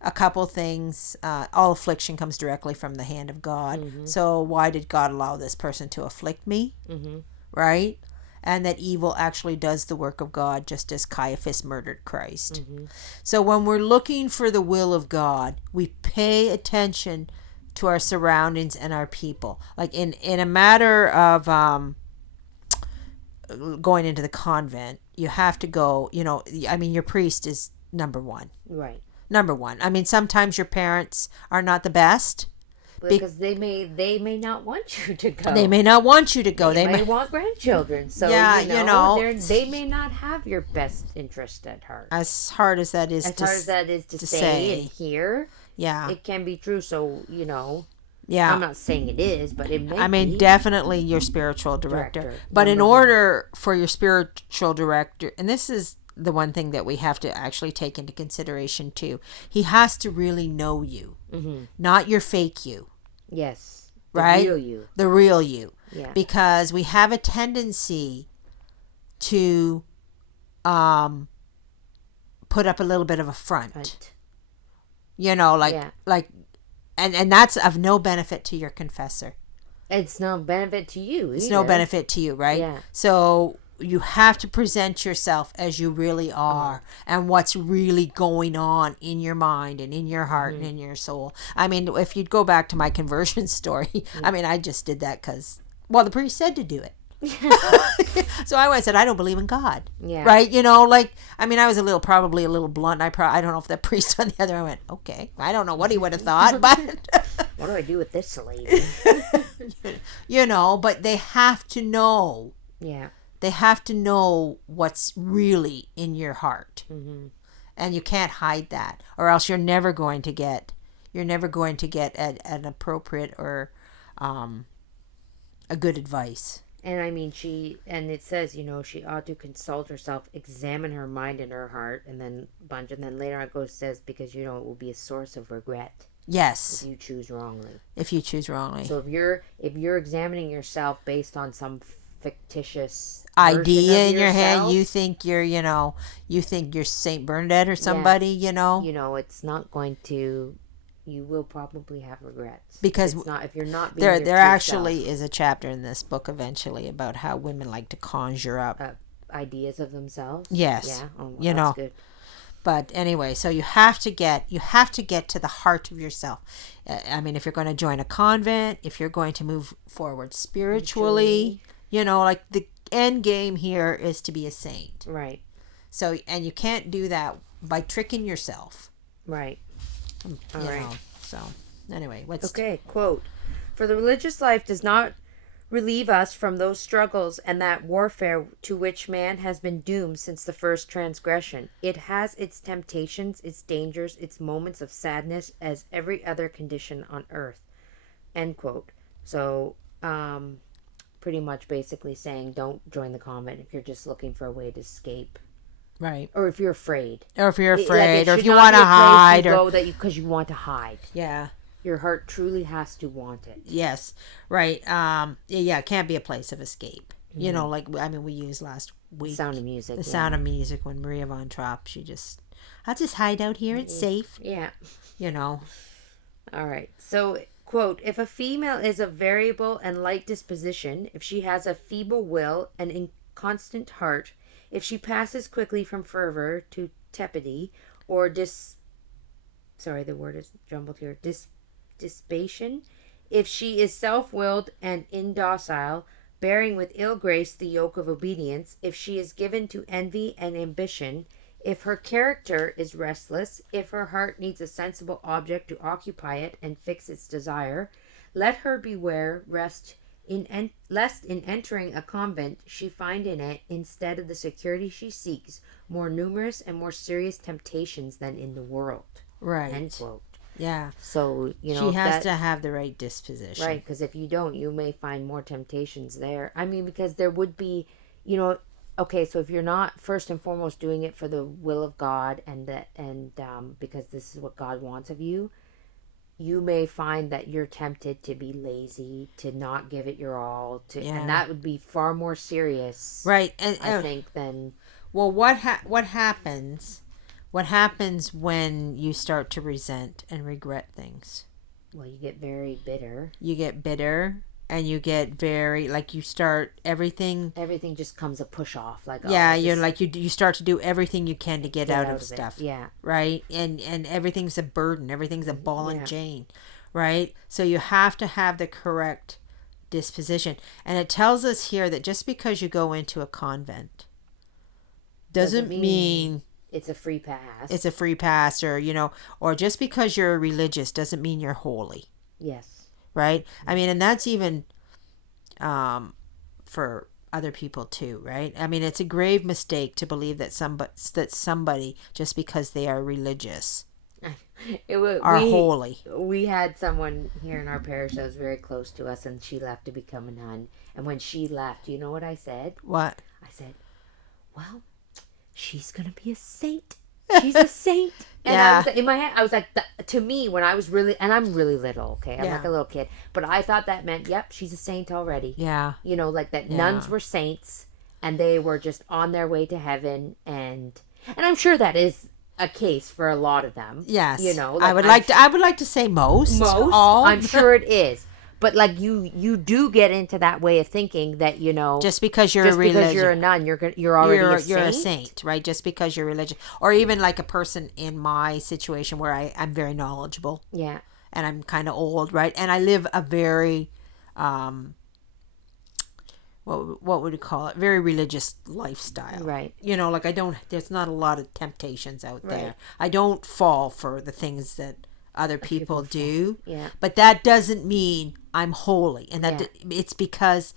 a couple things. All affliction comes directly from the hand of God. So why did God allow this person to afflict me? Right? And that evil actually does the work of God, just as Caiaphas murdered Christ. So when we're looking for the will of God, we pay attention to our surroundings and our people. Like in a matter of going into the convent, you have to go, your priest is number one. Right. Number one. Sometimes your parents are not the best. Because they may not want you to go. They may not want you to go. They may want grandchildren. So, they may not have your best interest at heart. As hard as that is to say and hear. Yeah. It can be true. So, Yeah. I'm not saying it is, but it may be. Definitely your spiritual director. But in order for your spiritual director, and this is the one thing that we have to actually take into consideration too, he has to really know you, not your fake you. Yes. Right? Real you. The real you. Yeah. Because we have a tendency to put up a little bit of a front. Right. And that's of no benefit to your confessor. It's no benefit to you either. It's no benefit to you, right? Yeah. So you have to present yourself as you really are and what's really going on in your mind and in your heart and in your soul. If you'd go back to my conversion story, I just did that because, the priest said to do it. So I said, I don't believe in God. Yeah. Right? I was probably a little blunt. I don't know if that priest on the other, I went, okay, I don't know what he would have thought, but what do I do with this lady? But they have to know. Yeah. They have to know what's really in your heart. And you can't hide that, or else you're never going to get an appropriate or a good advice. And I mean, and it says, she ought to consult herself, examine her mind and her heart, and then later on it says, because, it will be a source of regret. Yes. If you choose wrongly. So if you're examining yourself based on some fictitious idea in your head, you think you're Saint Bernadette or somebody, it's not going to. You will probably have regrets because if you're not being there actually is a chapter in this book eventually about how women like to conjure up ideas of themselves. Yes. Yeah. That's good. But anyway, so you have to get to the heart of yourself. I mean, if you're going to join a convent, if you're going to move forward spiritually, like the end game here is to be a saint. Right. So, and you can't do that by tricking yourself. Right. All right. So, anyway, quote, "For the religious life does not relieve us from those struggles and that warfare to which man has been doomed since the first transgression. It has its temptations, its dangers, its moments of sadness, as every other condition on earth." End quote. So, pretty much basically saying don't join the convent if you're just looking for a way to escape. Right. Or if you're afraid. Or if you want to hide. Because you want to hide. Yeah. Your heart truly has to want it. Yes. Right. It can't be a place of escape. Mm-hmm. We used last week. Sound of Music. The Sound of Music when Maria von Trapp, I'll just hide out here. It's safe. Yeah. All right. So, quote, "If a female is of variable and light disposition, if she has a feeble will and inconstant heart, if she passes quickly from fervor to tepidity or the word is jumbled here, dissipation, if she is self-willed and indocile, bearing with ill grace the yoke of obedience, if she is given to envy and ambition, if her character is restless, if her heart needs a sensible object to occupy it and fix its desire, let her beware lest in entering a convent she find in it, instead of the security she seeks, more numerous and more serious temptations than in the world." Right. End quote. Yeah. So, she has to have the right disposition. Right, because if you don't, you may find more temptations there. I mean, because there would be, okay, so if you're not first and foremost doing it for the will of God and because this is what God wants of you, you may find that you're tempted to be lazy, to not give it your all, and that would be far more serious, right? And I think than. Well, what happens? What happens when you start to resent and regret things? Well, you get very bitter. And you get very, you start everything just comes a push off, you start to do everything you can to get out of stuff. Yeah. Right? And everything's a burden, everything's a ball and chain, right? So you have to have the correct disposition. And it tells us here that just because you go into a convent doesn't mean it's a free pass. It's a free pass, or just because you're religious doesn't mean you're holy. Yes. Right? I mean, and that's even for other people too, right? I mean, it's a grave mistake to believe that somebody just because they are religious are holy. We had someone here in our parish that was very close to us, and she left to become a nun. And when she left, you know what I said? What? I said, well, she's going to be a saint. She's a saint. And in my head, I was like, to me, when I was really, and I'm really little, okay? I'm like a little kid. But I thought that meant, yep, she's a saint already. Yeah. Nuns were saints, and they were just on their way to heaven. And I'm sure that is a case for a lot of them. Yes. I would like to say most. All. I'm sure it is. But you do get into that way of thinking that just because you're a nun, you're already a saint. You're a saint, right? Just because you're religious, or even like a person in my situation where I'm very knowledgeable, and I'm kind of old, right? And I live a very what would you call it? Very religious lifestyle, right? There's not a lot of temptations out there. I don't fall for the things that other people do, but that doesn't mean I'm holy, and that it's because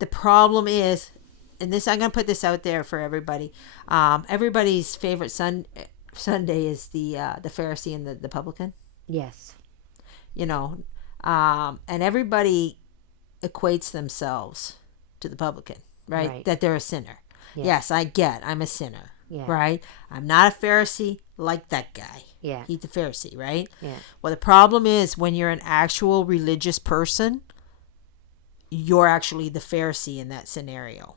the problem is, and this, I'm gonna put this out there for everybody. Everybody's favorite Sunday is the Pharisee and the publican. Yes, and everybody equates themselves to the publican, right? Right. That they're a sinner. Yeah. Yes, I'm a sinner, Yeah. right? I'm not a Pharisee like that guy. Yeah. He's a Pharisee, right? Yeah. Well, the problem is when you're an actual religious person, you're actually the Pharisee in that scenario.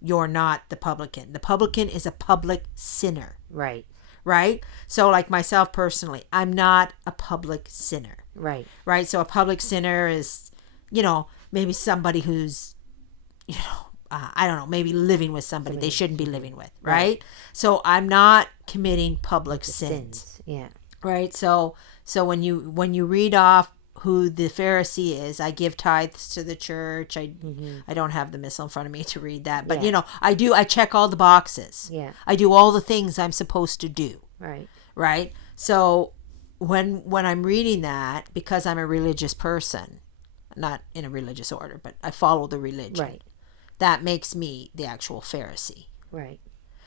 You're not the publican. The publican is a public sinner. Right. Right? So like myself personally, I'm not a public sinner. Right. Right? So a public sinner is, maybe somebody who's, I don't know, maybe living with somebody they shouldn't be living with. Right? So I'm not committing public sins. Yeah. Right? So when you read off who the Pharisee is, I give tithes to the church. I don't have the missal in front of me to read that, but I do. I check all the boxes. Yeah. I do all the things I'm supposed to do. Right. Right. So when I'm reading that, because I'm a religious person, not in a religious order, but I follow the religion. Right. That makes me the actual Pharisee. Right.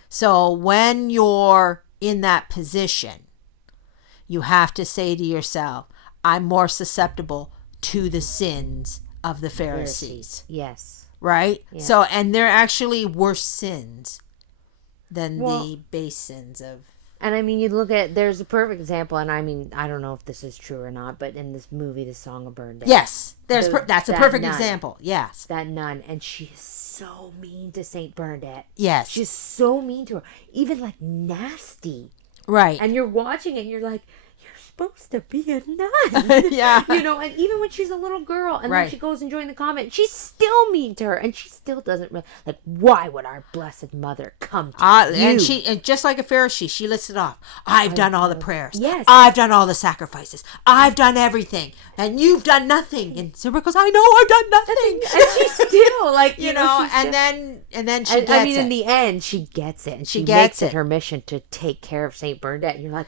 So when you're in that position, you have to say to yourself, I'm more susceptible to the sins of the Pharisees. Yes. Right? Yeah. So, and they're actually worse sins than the base sins of... And I mean, you look at, there's a perfect example, and I mean, I don't know if this is true or not, but in this movie, The Song of Burned Dead. Yes. That's a perfect nun, example. Yes. That nun, and she is so mean to Saint Bernadette. Yes. She's so mean to her. Even like nasty. Right. And you're watching it, and you're like, supposed to be a nun. Yeah. And even when she's a little girl and then she goes and joins the convent, she's still mean to her, and she still doesn't like, why would our blessed mother come to you? And just like a Pharisee, she listed off, I've done all the prayers. Yes. I've done all the sacrifices. I've done everything. And you've done nothing. And Simba goes, I know I've done nothing. And she's still like, and then she gets it. I mean, in the end, she gets it. And she makes it her mission to take care of Saint Bernadette. And you're like,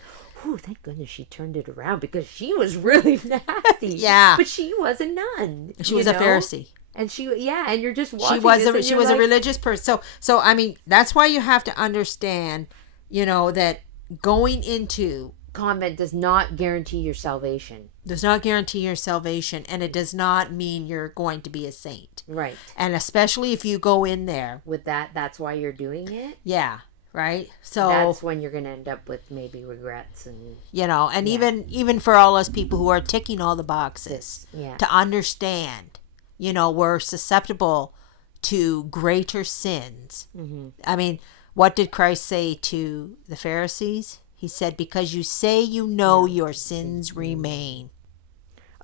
oh, thank goodness she turned it around, because she was really nasty. Yeah. But she was a nun. She was a Pharisee. And and you're just watching she was a religious person. So I mean, that's why you have to understand, that going into convent does not guarantee your salvation. Does not guarantee your salvation, and it does not mean you're going to be a saint. Right. And especially if you go in there with that's why you're doing it. Yeah. Right. So that's when you're going to end up with maybe regrets and even for all us people who are ticking all the boxes to understand, we're susceptible to greater sins. Mm-hmm. I mean, what did Christ say to the Pharisees? He said, because you say your sins remain.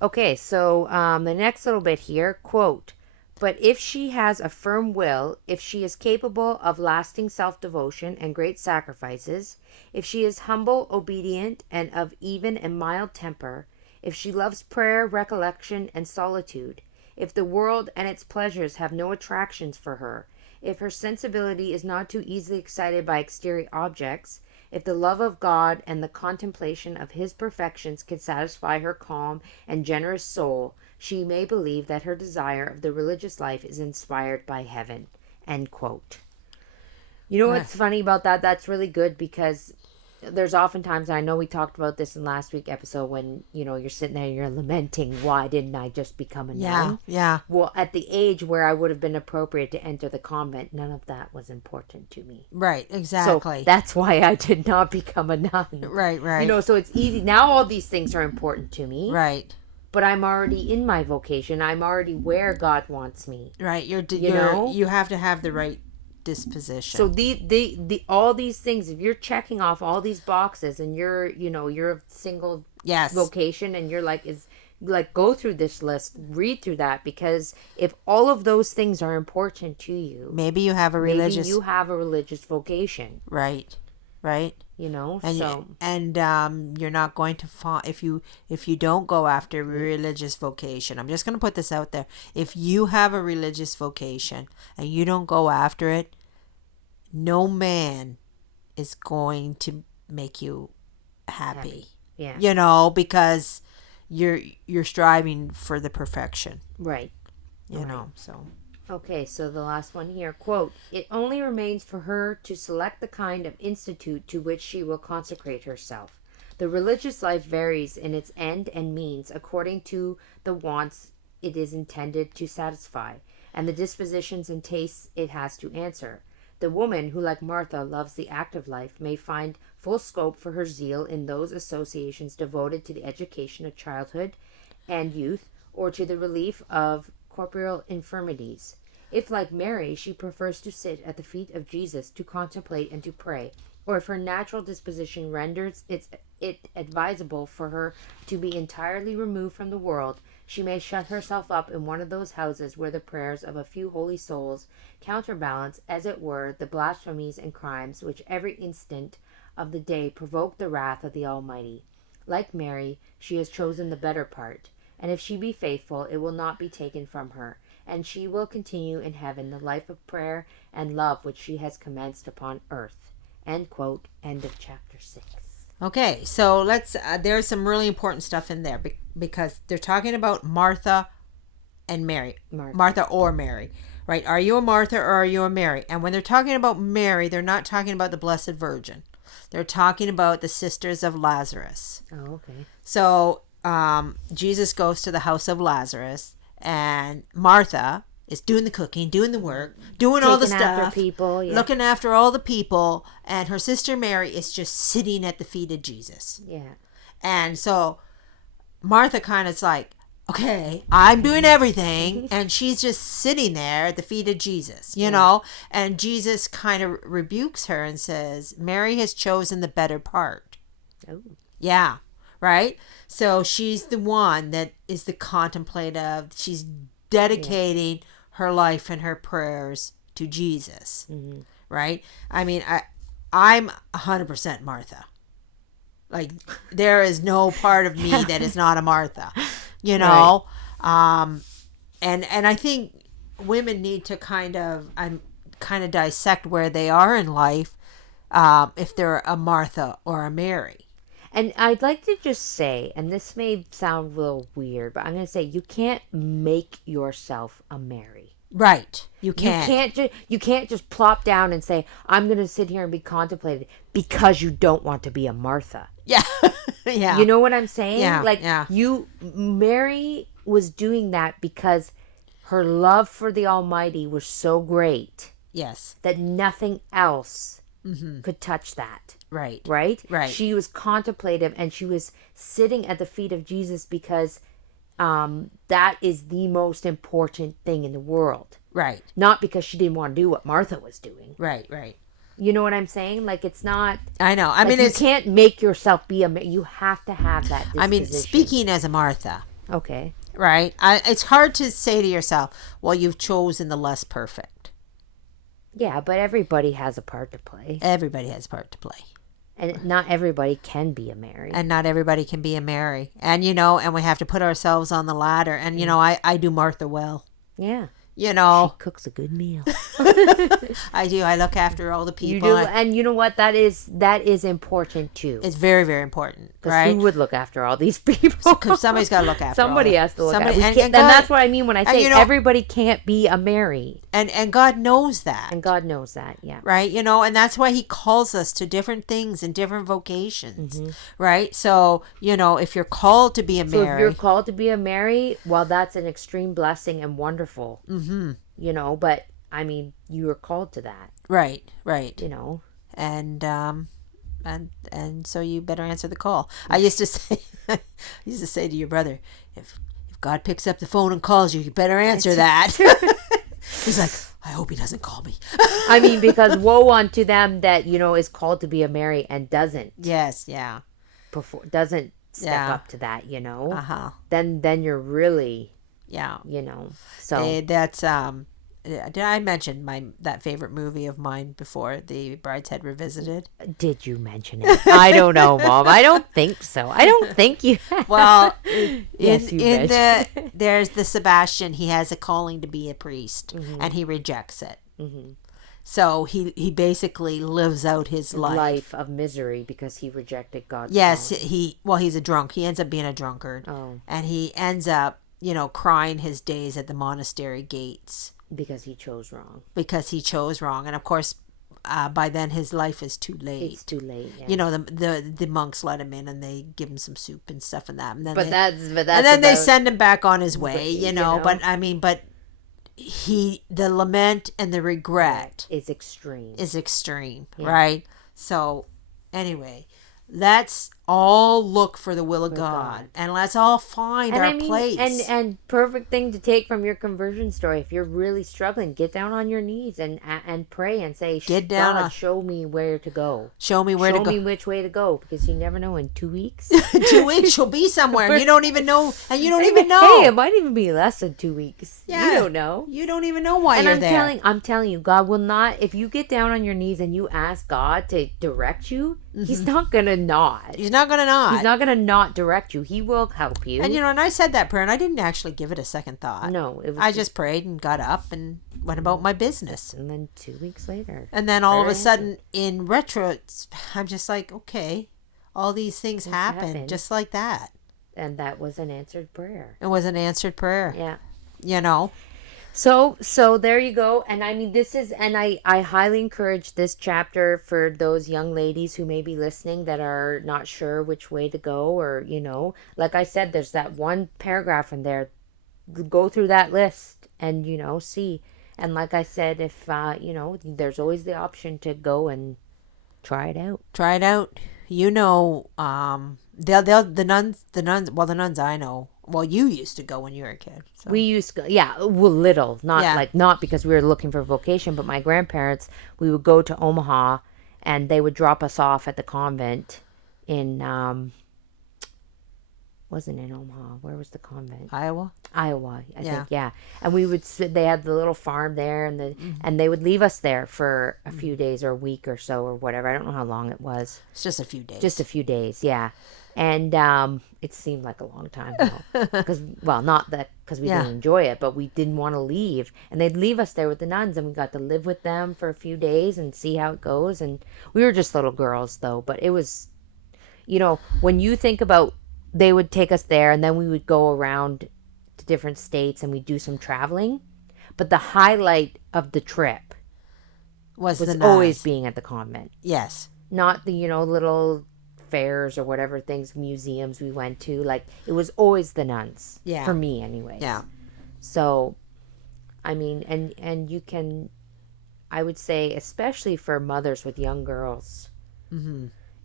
Okay, so the next little bit here, quote, but if she has a firm will, if she is capable of lasting self-devotion and great sacrifices, if she is humble, obedient, and of even and mild temper, if she loves prayer, recollection, and solitude, if the world and its pleasures have no attractions for her, if her sensibility is not too easily excited by exterior objects, if the love of God and the contemplation of his perfections can satisfy her calm and generous soul, she may believe that her desire of the religious life is inspired by heaven. End quote. You know what's funny about that? That's really good, because there's oftentimes, I know we talked about this in last week's episode, when, you're sitting there and you're lamenting, why didn't I just become a nun? Yeah. Well, at the age where I would have been appropriate to enter the convent, none of that was important to me. Right, exactly. So that's why I did not become a nun. Right. So it's easy. Now all these things are important to me. Right. But I'm already in my vocation. I'm already where God wants me. Right. You have to have the right disposition. So the all these things, if you're checking off all these boxes and you're a single vocation, and you're like, go through this list, read through that, because if all of those things are important to you, maybe you have a religious vocation. Right. And you're not going to fall if you don't go after a religious vocation. I'm just going to put this out there. If you have a religious vocation and you don't go after it, no man is going to make you happy. Yeah. Because you're striving for the perfection. Right. So. Okay, so the last one here, quote, it only remains for her to select the kind of institute to which she will consecrate herself. The religious life varies in its end and means according to the wants it is intended to satisfy. and the dispositions and tastes it has to answer. The woman who, like Martha, loves the active life may find full scope for her zeal in those associations devoted to the education of childhood and youth, or to the relief of corporeal infirmities. If, like Mary, she prefers to sit at the feet of Jesus to contemplate and to pray, or if her natural disposition renders it advisable for her to be entirely removed from the world, she may shut herself up in one of those houses where the prayers of a few holy souls counterbalance, as it were, the blasphemies and crimes which every instant of the day provoke the wrath of the Almighty. Like Mary, she has chosen the better part, and if she be faithful, it will not be taken from her, and she will continue in heaven the life of prayer and love which she has commenced upon earth. End quote. End of chapter 6. Okay, so there's some really important stuff in there because they're talking about Martha and Mary. Martha or Mary, right? Are you a Martha or are you a Mary? And when they're talking about Mary, they're not talking about the Blessed Virgin. They're talking about the sisters of Lazarus. Oh, okay. So Jesus goes to the house of Lazarus, and Martha is doing the cooking, doing the work, doing all the stuff, after people, yeah. looking after all the people, and her sister Mary is just sitting at the feet of Jesus. Yeah. And so Martha kind of is like, okay, I'm doing everything, and she's just sitting there at the feet of Jesus, you know? And Jesus kind of rebukes her and says, Mary has chosen the better part. Oh. Yeah, right? So she's the one that is the contemplative. She's dedicating her life and her prayers to Jesus, right? I mean, I'm 100% Martha. Like, there is no part of me that is not a Martha, you know? Right. And I think women need to kind of dissect where they are in life, if they're a Martha or a Mary. And I'd like to just say, and this may sound a little weird, but I'm going to say you can't make yourself a Mary. Right. You can't. You can't just plop down and say, I'm going to sit here and be contemplated because you don't want to be a Martha. Yeah. Yeah. You know what I'm saying? Yeah. Mary was doing that because her love for the Almighty was so great. Yes. That nothing else could touch that. Right. Right. She was contemplative, and she was sitting at the feet of Jesus because that is the most important thing in the world. Right. Not because she didn't want to do what Martha was doing. Right. You know what I'm saying? Like, it's not... I know. I mean, you can't make yourself be a... You have to have that disposition. I mean, speaking as a Martha. Okay. Right? It's hard to say to yourself, well, you've chosen the less perfect. Yeah, but everybody has a part to play. Everybody has a part to play. And not everybody can be a Mary. And not everybody can be a Mary. And, you know, and we have to put ourselves on the ladder. And, you know, I do Martha well. Yeah. You know. She cooks a good meal. I do. I look after all the people. You do. And you know what? That is important, too. It's very, very important. Right? Who would look after all these people? Because somebody's got to look after Somebody has to look after them. And that's what I mean when I say everybody can't be a Mary. And God knows that. And God knows that, yeah. Right? You know, and that's why he calls us to different things and different vocations. Right? So, you know, if you're called to be a Mary. So if you're called to be a Mary, well, that's an extreme blessing and wonderful. You know, but, I mean, you were called to that. Right. You know. And so you better answer the call. I used to say to your brother, if God picks up the phone and calls you, you better answer that. He's like, I hope he doesn't call me. I mean, because woe unto them that, you know, is called to be a Mary and doesn't. Yes, yeah. Doesn't step up to that, you know. Then you're really, you know. So that's did I mention that favorite movie of mine before, The Brideshead Revisited? Did you mention it? I don't know, Mom. I don't think so. I don't think you have. Well, there's the Sebastian. He has a calling to be a priest, and he rejects it. So he basically lives out his life of misery because he rejected God's calling. He's a drunk. He ends up being a drunkard, and he ends up, you know, crying his days at the monastery gates. Because he chose wrong. And of course, by then his life is too late. It's too late. Yeah. You know, the monks let him in and they give him some soup and stuff and that. And then they send him back on his way. You know, but I mean, but the lament and the regret is extreme. right? So anyway, let's all look for the will of God, and let's all find our place. And perfect thing to take from your conversion story. If you're really struggling, get down on your knees and pray and say, God, show me where to go. Show me where to go. Show me which way to go, because you never know in 2 weeks. 2 weeks you'll be somewhere and you don't even know, and you don't even know. Hey, it might even be less than 2 weeks. Yeah, you don't know. You don't even know why you're there. I'm telling you, God will not. If you get down on your knees and you ask God to direct you, He's not gonna not. He's not gonna not. He's not gonna not direct you. He will help you. And and I said that prayer, and I didn't actually give it a second thought. No, I just prayed and got up and went about my business. And then 2 weeks later, and then all of a sudden, in retro, I'm just like, okay, all these things happen just like that. And that was an answered prayer. It was an answered prayer. Yeah. So there you go. And I mean, I highly encourage this chapter for those young ladies who may be listening that are not sure which way to go, or, like I said, there's that one paragraph in there. Go through that list and, see. And like I said, if, there's always the option to go and try it out. The nuns I know. Well, you used to go when you were a kid. So. We used to go, little. Not because we were looking for vocation, but my grandparents, we would go to Omaha, and they would drop us off at the convent in, wasn't in Omaha. Where was the convent? Iowa, I think, yeah. And we would they had the little farm there, and they would leave us there for a few days or a week or so or whatever. I don't know how long it was. It's just a few days. Just a few days, yeah. And it seemed like a long time, because not that because we didn't enjoy it, but we didn't want to leave. And they'd leave us there with the nuns, and we got to live with them for a few days and see how it goes. And we were just little girls, though. But it was, when you think about, they would take us there, and then we would go around to different states, and we'd do some traveling. But the highlight of the trip was always being at the convent. Yes, not the little fairs or whatever things, museums we went to. Like, it was always the nuns. Yeah. For me, anyways. Yeah. So, I mean, and you can, I would say, especially for mothers with young girls,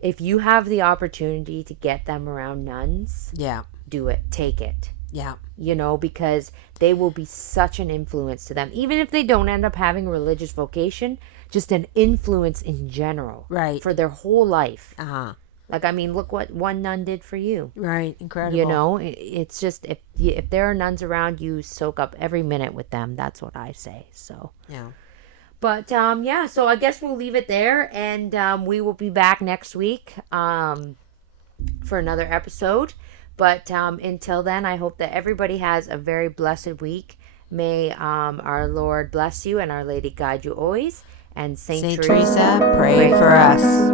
if you have the opportunity to get them around nuns, do it. Take it. Yeah. Because they will be such an influence to them. Even if they don't end up having a religious vocation, just an influence in general. Right. For their whole life. Uh-huh. Like, I mean, look what one nun did for you. Right. Incredible. It's just, if there are nuns around, you soak up every minute with them. That's what I say. So. Yeah. But, so I guess we'll leave it there. And we will be back next week for another episode. But until then, I hope that everybody has a very blessed week. May our Lord bless you and Our Lady guide you always. And Saint Teresa, pray for us.